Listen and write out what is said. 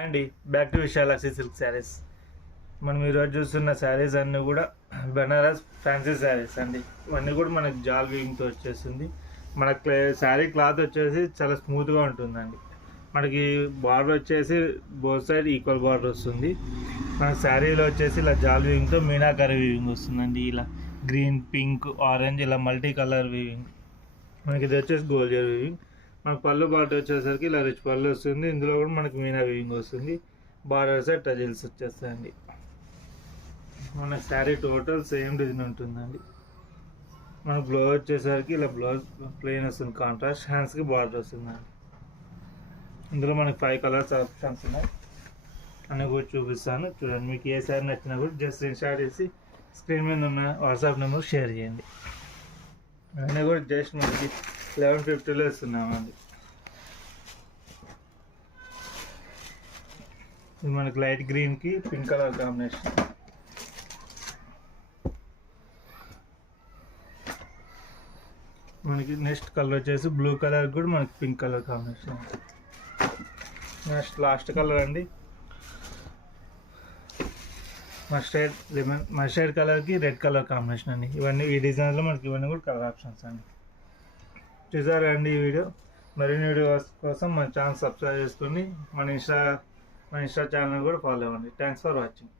అండి back to Vishalakshi silk sarees. మనం ఈరోజు చూస్తున్న శారీస్ అన్నీ కూడా బెనారస్ ఫ్యాన్సీ శారీస్ అండి. ఇవన్నీ కూడా మనకి జాల్ వీవింగ్తో వచ్చేస్తుంది. మన శారీ క్లాత్ వచ్చేసి చాలా స్మూత్గా ఉంటుందండి. మనకి బార్డర్ వచ్చేసి బోత్ సైడ్ ఈక్వల్ బార్డర్ వస్తుంది. మన శారీలో వచ్చేసి ఇలా జాల్ వీవింగ్తో మీనాకరి వీవింగ్ వస్తుందండి. ఇలా గ్రీన్, పింక్, ఆరెంజ్ ఇలా మల్టీ కలర్ వీవింగ్. మనకి ఇది వచ్చేసి గోల్జర్ వీవింగ్. మనకు పళ్ళు బార్డర్ వచ్చేసరికి ఇలా రిచ్ పళ్ళు వస్తుంది. ఇందులో కూడా మనకి మీనా వీవింగ్ వస్తుంది. బార్డర్ సైడ్ టజిల్స్ వచ్చేస్తాయండి. మన శారీ టోటల్ సేమ్ డిజైన్ ఉంటుందండి. మన బ్లౌజ్ వచ్చేసరికి ఇలా బ్లౌజ్ ప్లెయిన్ వస్తుంది, కాంట్రాస్ట్. హ్యాండ్స్కి బార్డర్ వస్తుందండి. ఇందులో మనకి 5 కలర్స్ ఆప్షన్స్ ఉన్నాయి. అన్నీ కూడా చూపిస్తాను చూడండి. మీకు ఏ శారీ నచ్చినా కూడా జస్ట్ స్క్రీన్‌షాట్ చేసి స్క్రీన్ మీద ఉన్న వాట్సాప్ నెంబర్ షేర్ చేయండి. అన్నీ కూడా జస్ట్ మనకి 1150లో ఇస్తున్నామండి. ఇది మనకి లైట్ గ్రీన్కి పింక్ కలర్ కాంబినేషన్. మనకి నెక్స్ట్ కలర్ వచ్చేసి బ్లూ కలర్ కూడా మనకి pink colour combination. Next last colour అండి మస్టర్డ్ కలర్కి రెడ్ కలర్ కాంబినేషన్ అండి. ఇవన్నీ ఈ డిజైన్లో మనకి ఇవన్నీ కూడా కలర్ ఆప్షన్స్ అండి. చూసారా అండి ఈ వీడియో. మరిన్ని వీడియోస్ కోసం మన ఛానల్ సబ్స్క్రైబ్ చేసుకొని మన ఇన్స్టా ఛానల్ కూడా ఫాలో అవ్వండి. Thanks for watching.